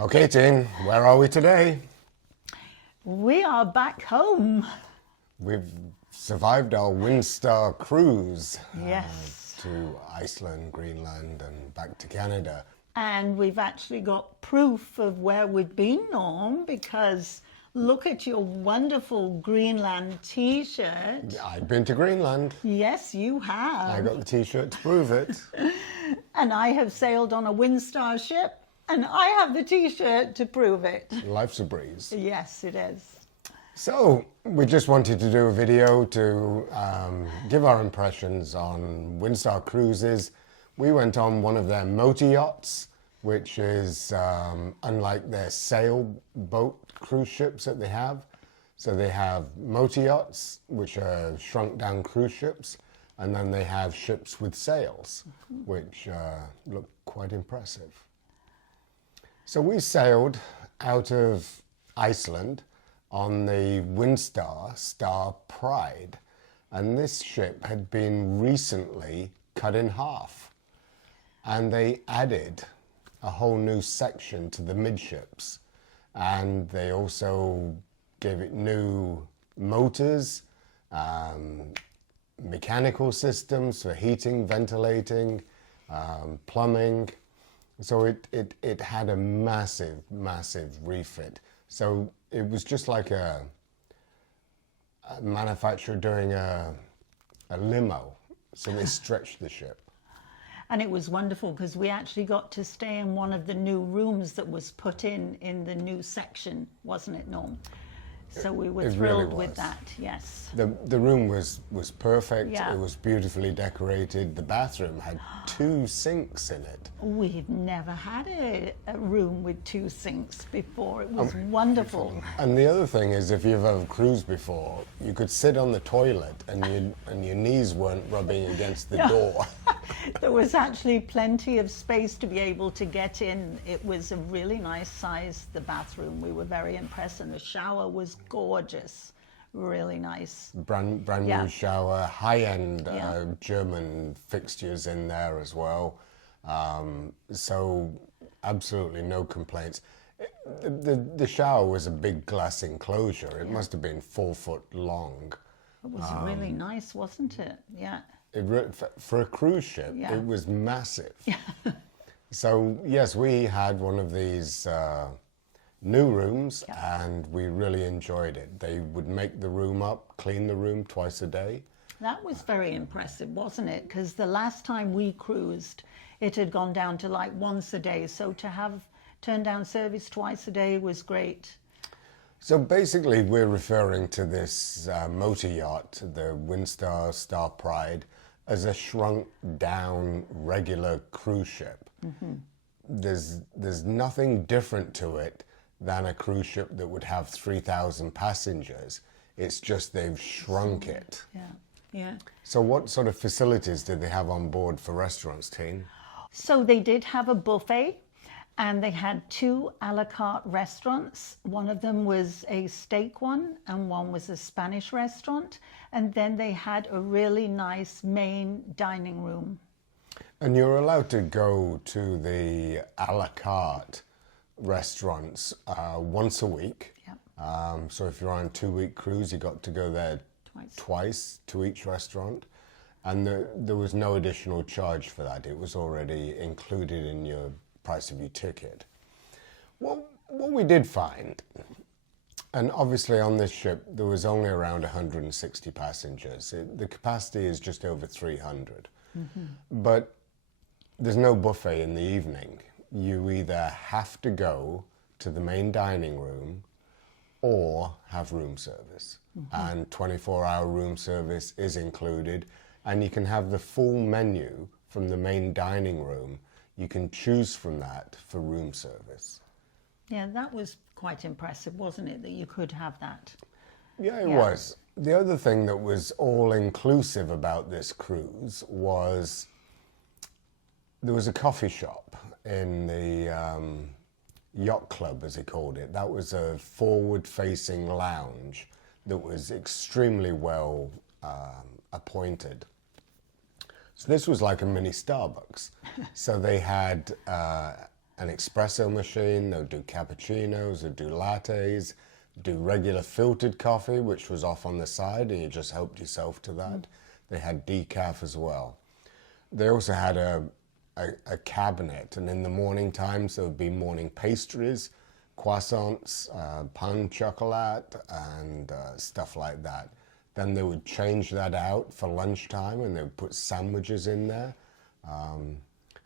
Okay, Tin, where are we today? We are back home. We've survived our Windstar cruise Yes. to Iceland, Greenland, and back to Canada. And we've actually got proof of where we've been, Norm, because look at your wonderful Greenland t-shirt. I've been to Greenland. Yes, you have. I got the t-shirt to prove it. And I have sailed on a Windstar ship, and I have the t-shirt to prove it. Life's a breeze. Yes, it is. So, we just wanted to do a video to give our impressions on Windstar Cruises. We went on one of their motor yachts, which is unlike their sailboat cruise ships that they have. So they have motor yachts, which are shrunk down cruise ships, and then they have ships with sails, which look quite impressive. So we sailed out of Iceland on the Windstar Star Pride, and this ship had been recently cut in half, and they added a whole new section to the midships, and they also gave it new motors, mechanical systems for heating, ventilating, plumbing. So it had a massive refit. So it was just like a manufacturer doing a limo. So they stretched the ship. And it was wonderful because we actually got to stay in one of the new rooms that was put in the new section, wasn't it, Norm? So we were thrilled with that, yes. The room was perfect. Yeah. It was beautifully decorated. The bathroom had 2 sinks in it. We've never had a room with 2 sinks before. It was wonderful. And the other thing is, if you've ever cruised before, you could sit on the toilet and your knees weren't rubbing against the door. There was actually plenty of space to be able to get in. It was a really nice size, the bathroom. We were very impressed, and the shower was gorgeous, really nice. Brand Yeah. new shower, high-end Yeah. German fixtures in there as well. So absolutely no complaints. The shower was a big glass enclosure. It must have been 4 foot long. It was really nice, wasn't it? Yeah. For a cruise ship, Yeah. it was massive. So yes, we had one of these new rooms, and we really enjoyed it. They would make the room up, clean the room twice a day. That was very impressive, wasn't it? Because the last time we cruised, it had gone down to like once a day. So to have turn down service twice a day was great. So basically, we're referring to this motor yacht, the Windstar Star Pride, as a shrunk down regular cruise ship. There's nothing different to it than a cruise ship that would have 3,000 passengers. It's just they've shrunk it. Yeah, yeah. So what sort of facilities did they have on board for restaurants, Teen? So they did have a buffet, and they had 2 a la carte restaurants. One of them was a steak one, and one was a Spanish restaurant. And then they had a really nice main dining room. And you're allowed to go to the a la carte restaurants once a week. Yeah. So if you're on a 2-week cruise, you got to go there twice to each restaurant. And there was no additional charge for that. It was already included in your price of your ticket. What we did find, and obviously on this ship there was only around 160 passengers. The capacity is just over 300. But there's no buffet in the evening. You either have to go to the main dining room or have room service. And 24-hour room service is included, and you can have the full menu from the main dining room. You can choose from that for room service. Yeah, that was quite impressive, wasn't it, that you could have that? Yeah, it was. The other thing that was all-inclusive about this cruise was there was a coffee shop in the yacht club, as he called it. That was a forward-facing lounge that was extremely well appointed. So this was like a mini Starbucks. So they had an espresso machine, they'd do cappuccinos, they'd do lattes, do regular filtered coffee, which was off on the side, and you just helped yourself to that. They had decaf as well. They also had a cabinet, and in the morning times there would be morning pastries, croissants, pain chocolat, and stuff like that. Then they would change that out for lunchtime, and they would put sandwiches in there.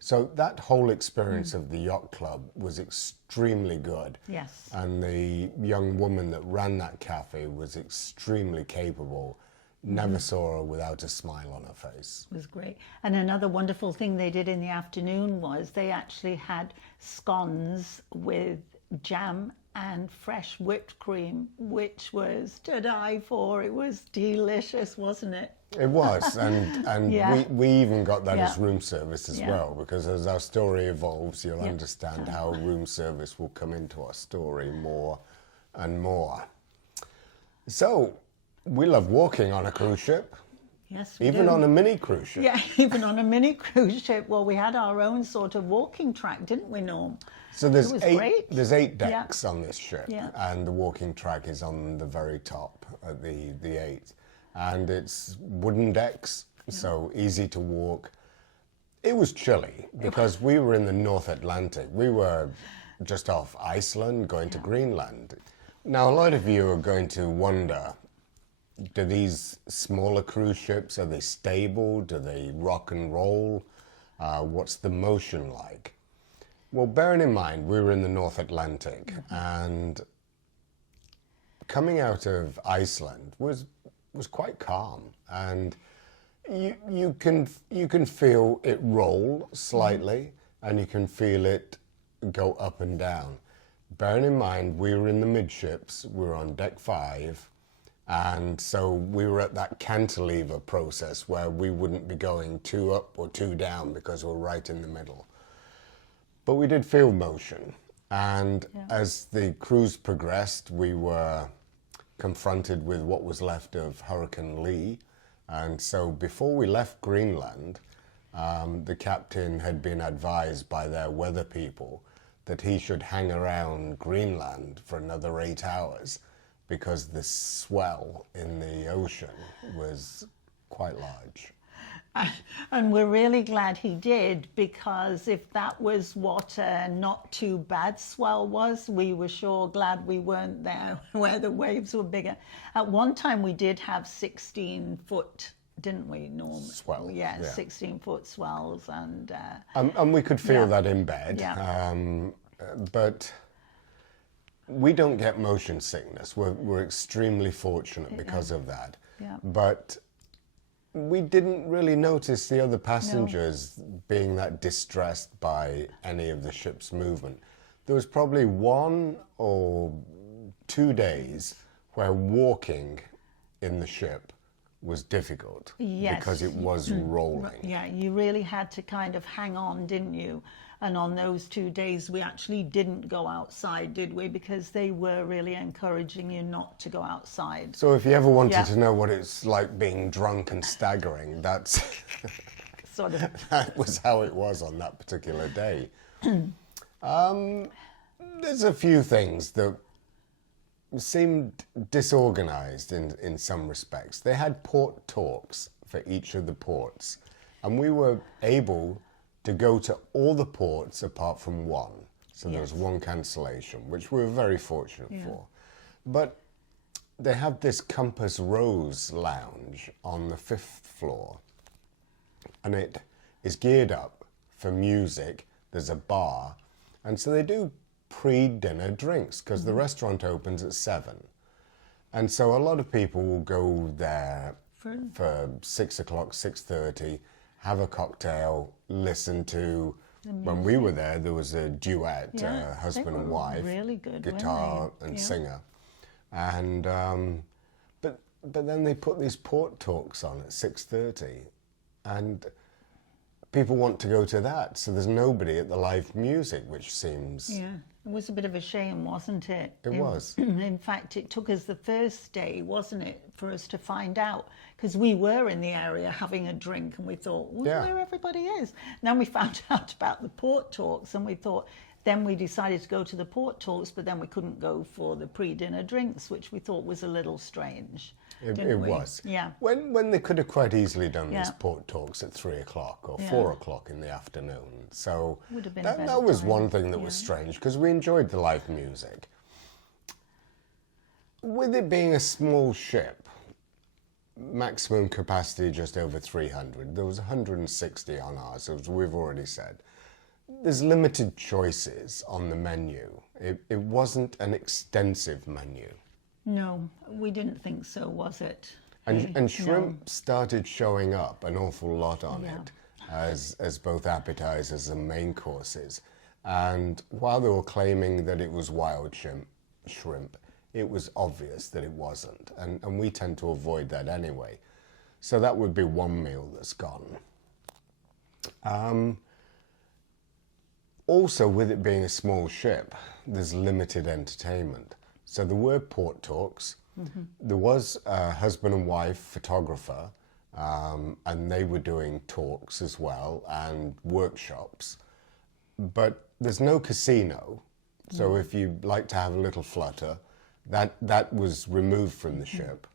So that whole experience of the yacht club was extremely good. Yes. And the young woman that ran that cafe was extremely capable. Never saw her without a smile on her face. It was great. And another wonderful thing they did in the afternoon was they actually had scones with jam and fresh whipped cream, which was to die for. It was delicious, wasn't it? It was, and Yeah. we even got that Yeah. as room service as Yeah. well, because as our story evolves, you'll understand how room service will come into our story more and more. So, we love walking on a cruise ship, Yes, we even do. on a mini cruise ship. Yeah, even on a mini cruise ship. Well, we had our own sort of walking track, didn't we, Norm? So there's It was eight. great. There's 8 Yeah. decks on this ship, Yeah. and the walking track is on the very top at the 8, and it's wooden decks, so easy to walk. It was chilly because we were in the North Atlantic. We were just off Iceland, going to Greenland. Now, a lot of you are going to wonder: do these smaller cruise ships, are they stable? Do they rock and roll? What's the motion like? Well, bearing in mind, we were in the North Atlantic, and coming out of Iceland was quite calm, and you can feel it roll slightly, and you can feel it go up and down. Bearing in mind, we were in the midships, we were on deck 5, and so we were at that cantilever process where we wouldn't be going 2 up or 2 down because we're right in the middle. But we did feel motion, and as the cruise progressed, we were confronted with what was left of Hurricane Lee, and so before we left Greenland, the captain had been advised by their weather people that he should hang around Greenland for another 8 hours because the swell in the ocean was quite large. And we're really glad he did, because if that was what a not too bad swell was, we were sure glad we weren't there where the waves were bigger. At one time we did have 16-foot, didn't we, Norm? Swell, Yeah, yeah. 16-foot swells, and And we could feel Yeah. that in bed, Yeah. but we don't get motion sickness. We're extremely fortunate because of that. Yeah. But we didn't really notice the other passengers being that distressed by any of the ship's movement. There was probably 1 or 2 days where walking in the ship was difficult Yes. because it was rolling. yeah, you really had to kind of hang on, didn't you? And on those 2 days, we actually didn't go outside, did we? Because they were really encouraging you not to go outside. So if you ever wanted Yeah. to know what it's like being drunk and staggering, that's Sort of. that was how it was on that particular day. There's a few things that seemed disorganized in some respects. They had port talks for each of the ports, and we were able to go to all the ports apart from 1. So there was 1 cancellation, which we were very fortunate for. But they have this Compass Rose lounge on the 5th floor, and it is geared up for music. There's a bar, and so they do pre-dinner drinks because the restaurant opens at 7. And so a lot of people will go there for 6 o'clock, 6:30, have a cocktail, listen to, when we were there was a duet, Yeah, husband they and were wife, really good, weren't guitar they? and Yeah. singer. And, but then they put these port talks on at 6:30, and people want to go to that, so there's nobody at the live music, which seems... Yeah, it was a bit of a shame, wasn't it? It was. In fact, it took us the first day, wasn't it, for us to find out, because we were in the area having a drink, and we thought, well, Yeah. where everybody is. Then we found out about the port talks, and we thought, Then we decided to go to the port talks, but then we couldn't go for the pre-dinner drinks, which we thought was a little strange. It was. Yeah. When they could have quite easily done Yeah. these port talks at 3 o'clock or Yeah. 4 o'clock in the afternoon. So Would have been a better that was time. one thing that was strange, because we enjoyed the live music. With it being a small ship, maximum capacity just over 300, there was 160 on ours, as we've already said. There's limited choices on the menu. It wasn't an extensive menu. No, we didn't think so, was it? And shrimp started showing up an awful lot on Yeah. it as both appetizers and main courses. And while they were claiming that it was wild shrimp, it was obvious that it wasn't. And we tend to avoid that anyway. So that would be one meal that's gone. Also, with it being a small ship, there's limited entertainment. So there were port talks. There was a husband and wife photographer, and they were doing talks as well and workshops. But there's no casino. So if you like to have a little flutter, that was removed from the ship.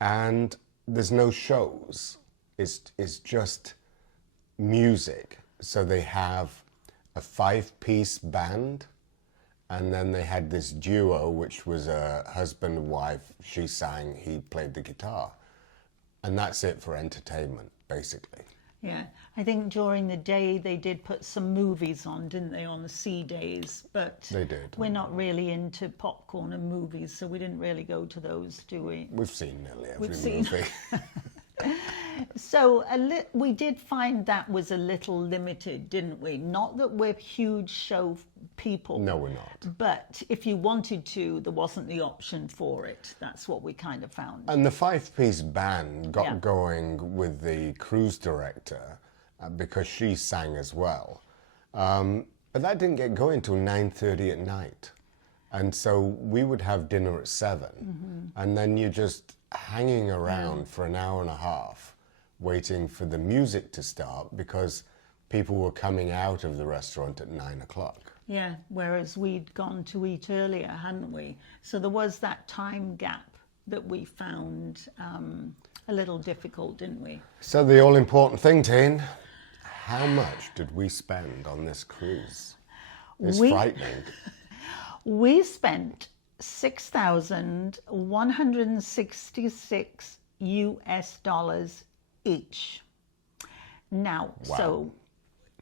And there's no shows. It's just music. So they have a 5-piece band, and then they had this duo, which was a husband and wife. She sang, he played the guitar. And that's it for entertainment, basically. Yeah, I think during the day they did put some movies on, didn't they, on the sea days? But They did. We're not really into popcorn and movies, so we didn't really go to those, do we? We've seen nearly every We've seen- movie. So we did find that was a little limited, didn't we? Not that we're huge show people. No, we're not. But if you wanted to, there wasn't the option for it. That's what we kind of found. And the 5-piece band got Yeah. going with the cruise director because she sang as well. But that didn't get going till 9:30 at night. And so we would have dinner at 7, and then you're just hanging around for an hour and a half waiting for the music to start because people were coming out of the restaurant at 9 o'clock. Yeah, whereas we'd gone to eat earlier, hadn't we? So there was that time gap that we found a little difficult, didn't we? So the all-important thing, Tane, how much did we spend on this cruise? It's frightening. We spent $6,166 US each. Now, Wow. so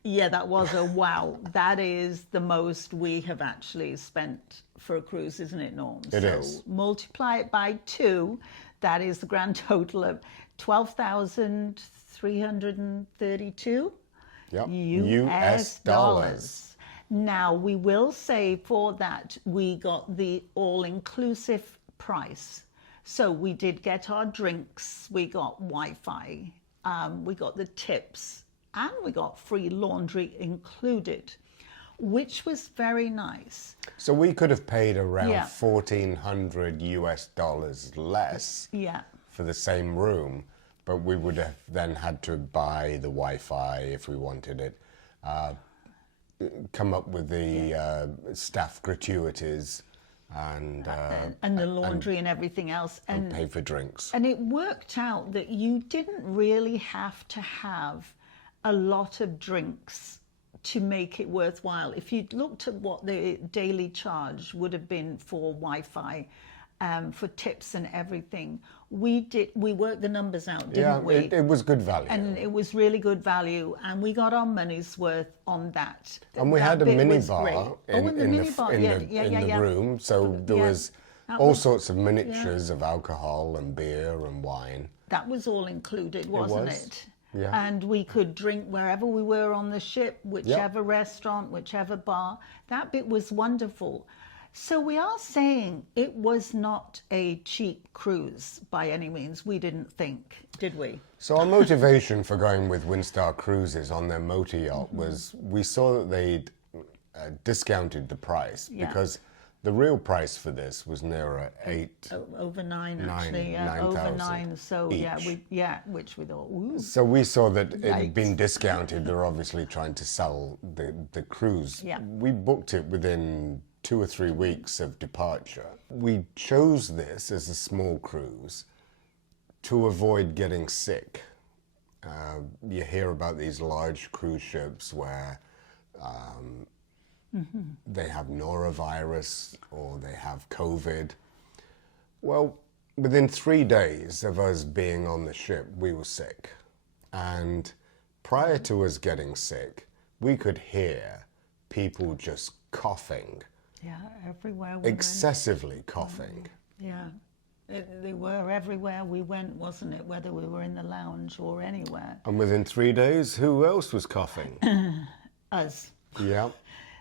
yeah, that was a wow. That is the most we have actually spent for a cruise, isn't it, Norm? It is. Multiply it by 2, that is the grand total of 12,332 Yep. US dollars. Now, we will say for that, we got the all-inclusive price. So we did get our drinks, we got Wi-Fi, we got the tips, and we got free laundry included, which was very nice. So we could have paid around Yeah. $1,400 US less Yeah. for the same room, but we would have then had to buy the Wi-Fi if we wanted it, come up with the staff gratuities, and the laundry and everything else. And pay for drinks. And it worked out that you didn't really have to have a lot of drinks to make it worthwhile. If you looked at what the daily charge would have been for Wi-Fi, for tips and everything, we worked the numbers out, didn't we? It was good value. And it was really good value, and we got our money's worth on that. And we That had a bit mini was bar great. in the mini bar, the room, so there Yeah. was That all was- sorts of miniatures of alcohol and beer and wine. That was all included, wasn't was, it? yeah. And we could drink wherever we were on the ship, whichever restaurant, whichever bar. That bit was wonderful. So we are saying it was not a cheap cruise by any means. We didn't think, did we? So our motivation for going with Windstar Cruises on their motor yacht was we saw that they'd discounted the price Yeah. because The real price for this was nearer Over nine, actually. 9,000 over 9. So which we thought, ooh. So we saw that it had been Yikes. discounted. They're obviously trying to sell the cruise. Yeah. We booked it within 2 or 3 weeks of departure. We chose this as a small cruise to avoid getting sick. You hear about these large cruise ships where they have norovirus or they have COVID. Well, within 3 days of us being on the ship, we were sick. And prior to us getting sick, we could hear people just coughing. Yeah, everywhere we Excessively coughing. went. Yeah. They were everywhere we went, wasn't it? Whether we were in the lounge or anywhere. And within 3 days, who else was coughing? Us. Yeah.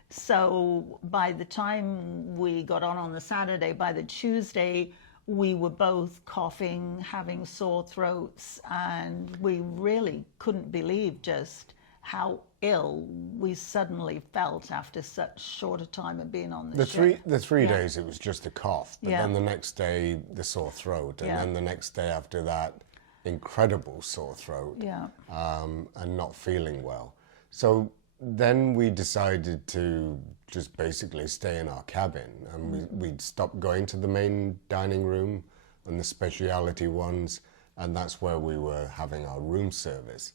So by the time we got on the Saturday, by the Tuesday, we were both coughing, having sore throats, and we really couldn't believe just how ill we suddenly felt after such short a time of being on the ship. The three days, it was just a cough. But Yeah. then the next day, the sore throat. And Yeah. then the next day after that, incredible sore throat. Yeah. And not feeling well. So then we decided to just basically stay in our cabin, and we'd stopped going to the main dining room and the specialty ones, and that's where we were having our room service.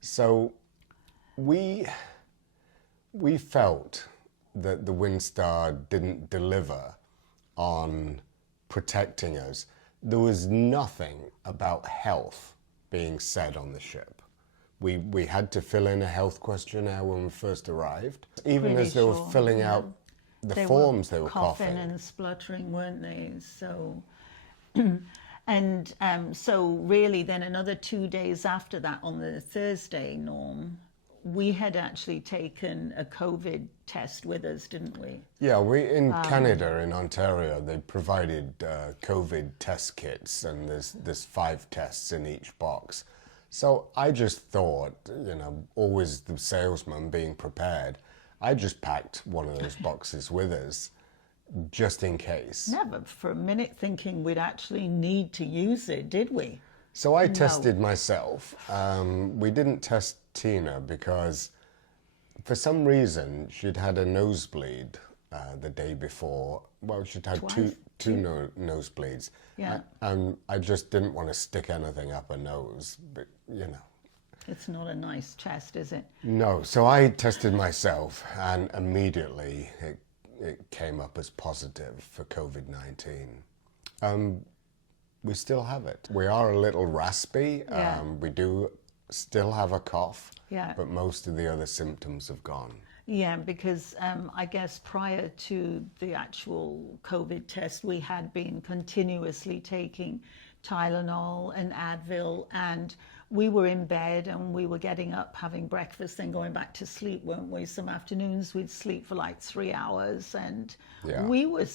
So we felt that the Windstar didn't deliver on protecting us. There was nothing about health being said on the ship. We had to fill in a health questionnaire when we first arrived. Even Pretty as they were sure, filling yeah. out the forms, they were coughing. and spluttering, weren't they? So, and so really, then another 2 days after that, on the Thursday, Norm, we had actually taken a COVID test with us, didn't we? Yeah, in Canada, in Ontario, they provided COVID test kits, and there's 5 tests in each box. So I just thought, always the salesman being prepared, I just packed one of those boxes with us, just in case. Never for a minute thinking we'd actually need to use it, did we? So I tested myself. We didn't test Tina because for some reason she'd had a nosebleed the day before. Well, she'd had two nosebleeds. Yeah. And I just didn't want to stick anything up her nose, but It's not a nice test, is it? No, so I tested myself, and immediately it came up as positive for COVID-19. We still have it. We are a little raspy. Yeah. We do still have a cough, Yeah. but most of the other symptoms have gone. Yeah, because I guess prior to the actual COVID test, we had been continuously taking Tylenol and Advil, and we were in bed and we were getting up, having breakfast, then going back to sleep, weren't we? Some afternoons we'd sleep for like 3 hours, and Yeah. we were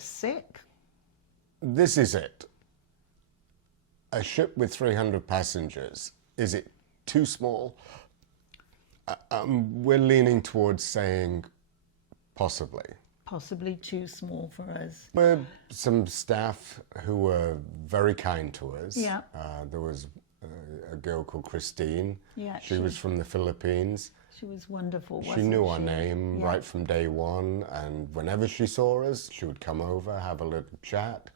sick. This is it. A ship with 300 passengers, is it too small? We're leaning towards saying possibly. Possibly too small for us. There were some staff who were very kind to us. Yeah. There was a girl called Christine. Yeah, She was from the Philippines. She was wonderful, wasn't She she? knew our name Yeah. right from day one, and whenever she saw us, she would come over, have a little chat.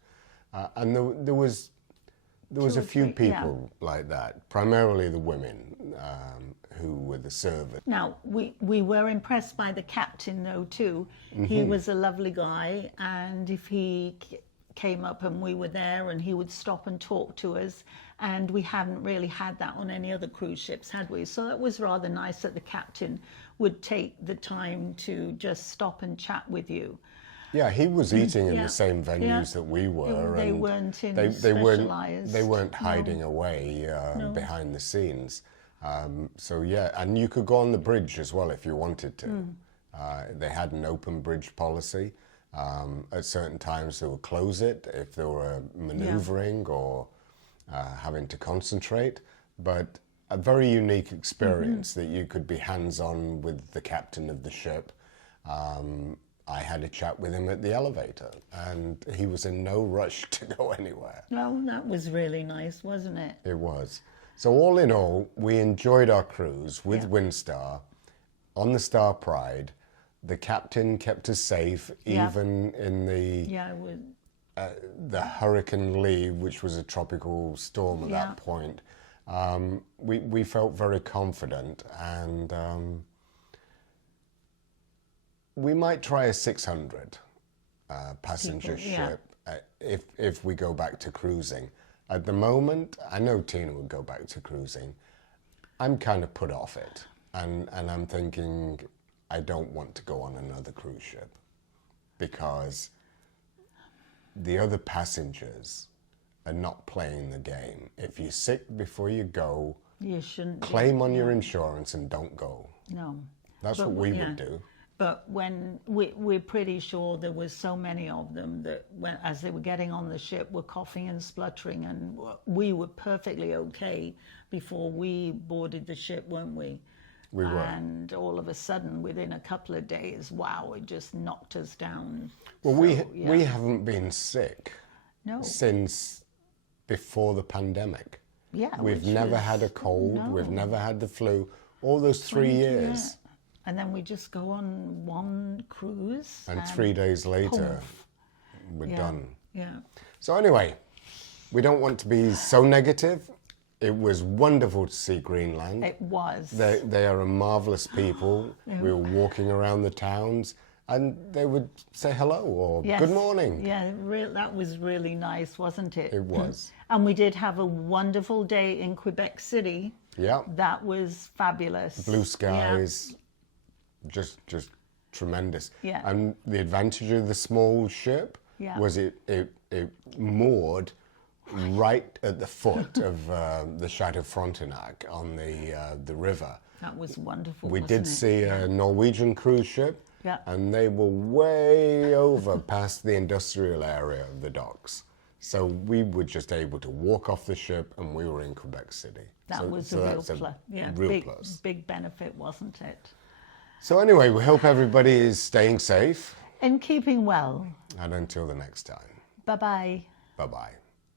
And there was a few people like that, primarily the women who were the servers. Now, we were impressed by the captain, though, too. He was a lovely guy, and if he came up and we were there, and he would stop and talk to us, and we hadn't really had that on any other cruise ships, had we? So that was rather nice that the captain would take the time to just stop and chat with you. Yeah, he was eating in Yeah. the same venues that we were. They and weren't in they weren't specialised. hiding away behind the scenes. So yeah, and you could go on the bridge as well if you wanted to. They had an open bridge policy. At certain times they would close it if they were maneuvering or having to concentrate. But a very unique experience that you could be hands-on with the captain of the ship. I had a chat with him at the elevator, and he was in no rush to go anywhere. Oh, that was really nice, wasn't it? It was. So all in all, we enjoyed our cruise with Yeah. Windstar on the Star Pride. The captain kept us safe, Yeah. even in Yeah, it was. the Hurricane Lee, which was a tropical storm at Yeah. that point. We felt very confident, and we might try a 600 passenger People, yeah. ship if we go back to cruising. At the moment, I know Tina would go back to cruising. I'm kind of put off it, and I'm thinking I don't want to go on another cruise ship because the other passengers are not playing the game. If you're sick before you go, You shouldn't. claim on your insurance and don't go. No. That's But what we yeah. would do. But when we're pretty sure there was so many of them that as they were getting on the ship were coughing and spluttering, and we were perfectly okay before we boarded the ship, weren't we? We were. And all of a sudden, within a couple of days, wow, it just knocked us down. Well, So, we haven't been sick No. since before the pandemic. Yeah, We've which never was- had a cold. no. We've never had the flu. All those 3 years. Yeah. And then we just go on one cruise. And 3 days later, poof. we're Yeah. done. Yeah. So anyway, we don't want to be so negative. It was wonderful to see Greenland. It was. They are a marvelous people. We were walking around the towns, and they would say hello or Yes. good morning. Yeah, that was really nice, wasn't it? It was. And we did have a wonderful day in Quebec City. Yeah, That was fabulous. blue skies, just tremendous. Yeah. And the advantage of the small ship Yeah. was it moored right at the foot of the Chateau Frontenac on the river. That was wonderful. We wasn't did it? see a Norwegian cruise ship, Yeah. and they were way over past the industrial area of the docks. So we were just able to walk off the ship, and we were in Quebec City. That So- was so a real that's plus. Yeah, real big, plus. big benefit, wasn't it? So anyway, we hope everybody is staying safe, And keeping well. and until the next time, Bye bye. bye-bye.